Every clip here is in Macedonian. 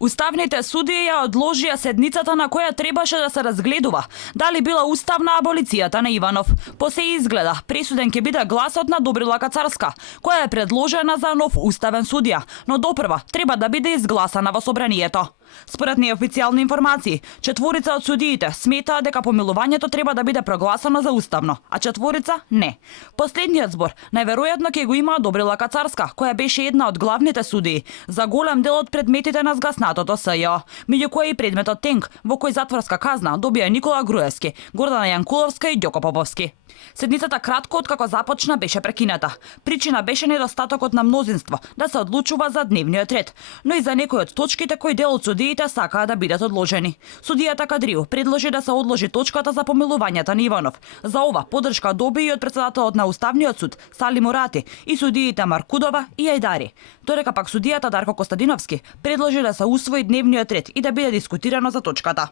Уставните судии ја одложија седницата на која требаше да се разгледува дали била уставна аболицијата на Иванов. По се изгледа, пресуден ќе биде гласот на Добрила Кацарска, која е предложена за нов уставен судија, но допрва треба да биде изгласана во собранието. Според неофицијални информации, четворица од судиите сметаат дека помилувањето треба да биде прогласено за уставно, а четворица не. Последниот збор најверојатно ќе го има Добрила Кацарска, која беше една од главните судии за голем дел од предметите на згаснатото СЈО, меѓу кои и предметот Тенк, во кој затворска казна добија Никола Груевски, Гордана Јанкуловска и Ѓоко Поповски. Седницата кратко откако започна беше прекината. Причина беше недостатокот на мнозинство да се одлучува за дневниот ред, но и за некои од точките кои дел од судиите сакаа да бидат одложени. Судијата Кадрију предложи да се одложи точката за помилувањето на Иванов. За ова поддршка доби и од председателот на Уставниот суд Сали Мурати и судиите Маркудова и Ајдари. Додека пак судијата Дарко Костадиновски предложи да се усвои дневниот ред и да биде дискутирано за точката.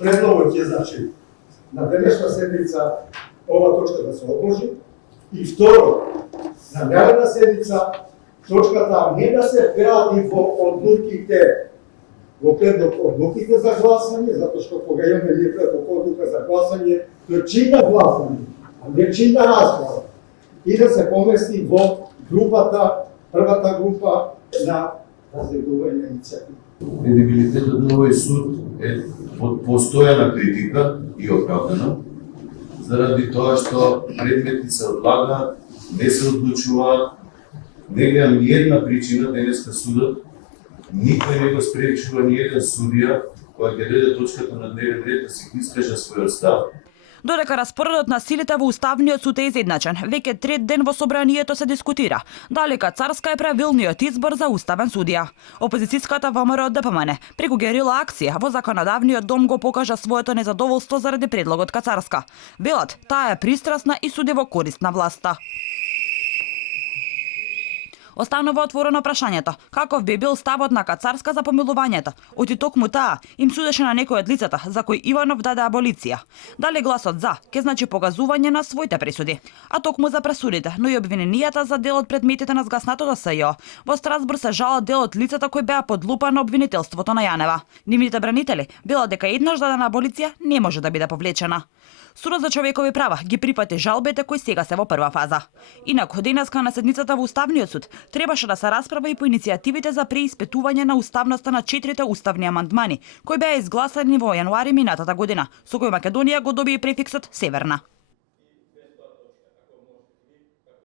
Предлогот е значи на денешна седница ова точка да се одложи и второ, на наредна седница точката не да се вгради во одлуките, во предлог одлуките за гласање, затоа што кога имаме ние предлог одлука за гласање, тоа е чин на гласање, а не чин на расправа. И да се помести во групата, првата група на разгледување иницијативи. Кредибилитетот на овој суд е под постојана критика и оправдана, заради тоа што предмети се одлагаат, не се одлучуваат, не гледам ни една причина денеска судот, никој не го спречува ни еден судија која ќе дојде точката на дневен ред да си искаже својот став. Додека распоредот на силите во Уставниот суд е изедначен, веќе трет ден во собранието се дискутира дали Кацарска е правилниот избор за уставен судија. Опозицијската ВМРО ДПМН преку герила акција во законодавниот дом го покажа своето незадоволство заради предлогот Кацарска. Велат, таа е пристрасна и суди во корист на власта. Останува отворено прашањето, каков би бил ставот на Кацарска за помилувањето, оти токму таа им судеше на некој од лицата за кои Иванов даде аболиција. Дали гласот за ќе значи погазување на своите пресуди, а токму за пресудите, но и обвиненијата за дел од предметите на згаснатото СЈО. Во Страсбург се жалат дел од лицата кои беа под лупа на обвинителството на Јанева. Нивните бранители велат дека еднаш дадена аболиција не може да биде повлечена. Судот за човекови права ги припати жалбите кои сега се во прва фаза. Инаку, денеска на седницата во Уставниот суд требаше да се расправа и по иницијативите за преиспитување на уставноста на 4 уставни амандмани, кои беа изгласани во јануари минатата година, со кој Македонија го доби префиксот Северна.